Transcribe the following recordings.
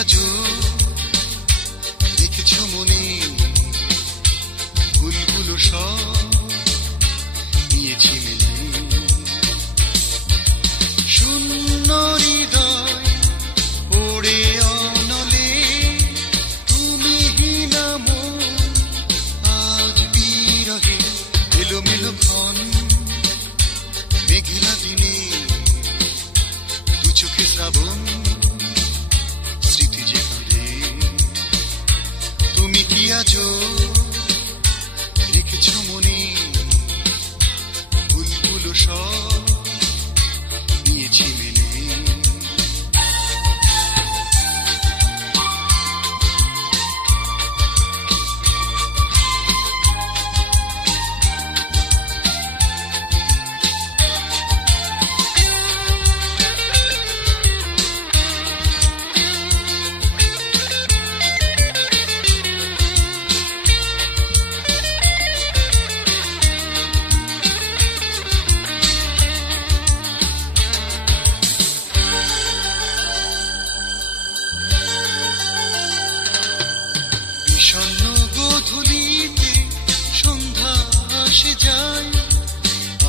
আজো রেখেছ মনে ভুলগুলো সব নিয়েছি মেনে শূন্য হৃদয় ওড়ে অনলে তুমি হীনা মন আজ বিরহে এলোমেলো ক্ষণ মেঘলা দিনে দু চোখে শ্রাবণ স্মৃতি যে কাঁদে তুমি কি আজো রেখেছ মনে ভুলগুলো সব নিয়েছি মেনে বিষণ্ণ গোধূলিতে সন্ধ্যা আসে যায়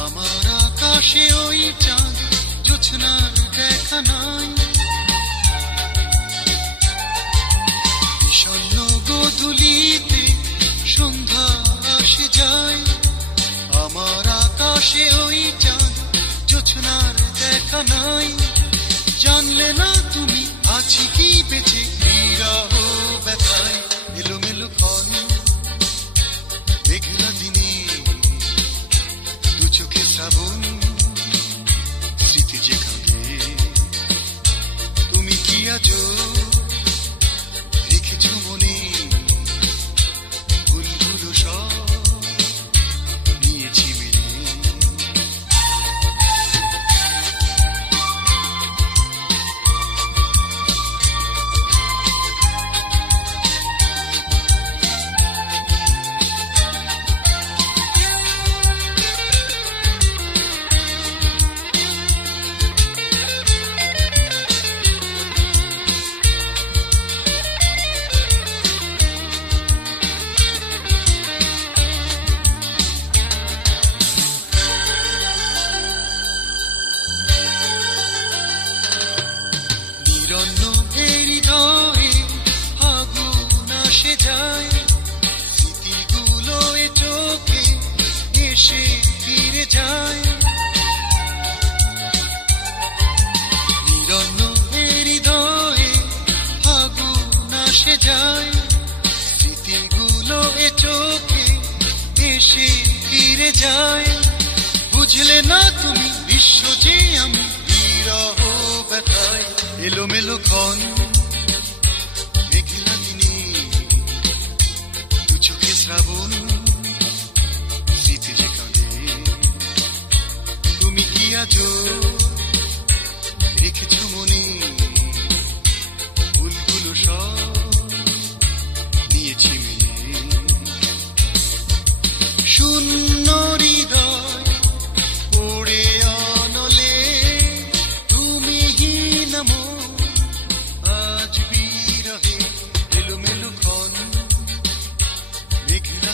আমার আকাশে ওই চাঁদ জোছনার দেখা নাই বিষণ্ণ গোধূলিতে সন্ধ্যা আসে যায় আমার আকাশে ওই চাঁদ জোছনার দেখা নাই জানলে না তুমি আছি কি বেঁচে বিরহ ব্যথায় এলোমেলো ক্ষণ মেঘলা দিনে দু চোখে শ্রাবণ স্মৃতি যে কাঁদে তুমি কি আজো রেখেছ মনে ভুলগুলো সব নিয়েছি মেনে নিরন্ন হৃদয়ে আগুন আসে যায় স্মৃতিগুলো এ চোখে এসে ফিরে যায় নিরন্ন হৃদয়ে আগুন আসে যায় স্মৃতিগুলো এ চোখে এসে ফিরে যায় বুঝলে না তুমি বিশ্ব যে আমি বিরহ ব্যথায় এলোমেলো ক্ষণ মেঘলা দিনে দু চোখে শ্রাবণ স্মৃতি যে কাঁদে তুমি কি আজো রেখেছ মনে ভুলগুলো সব নিয়েছি মেনে শূন্য হৃদয় ওড়ে অনলে তুমি হীনা মন আজ বিরহে এলোমেলো ক্ষণ মেঘলা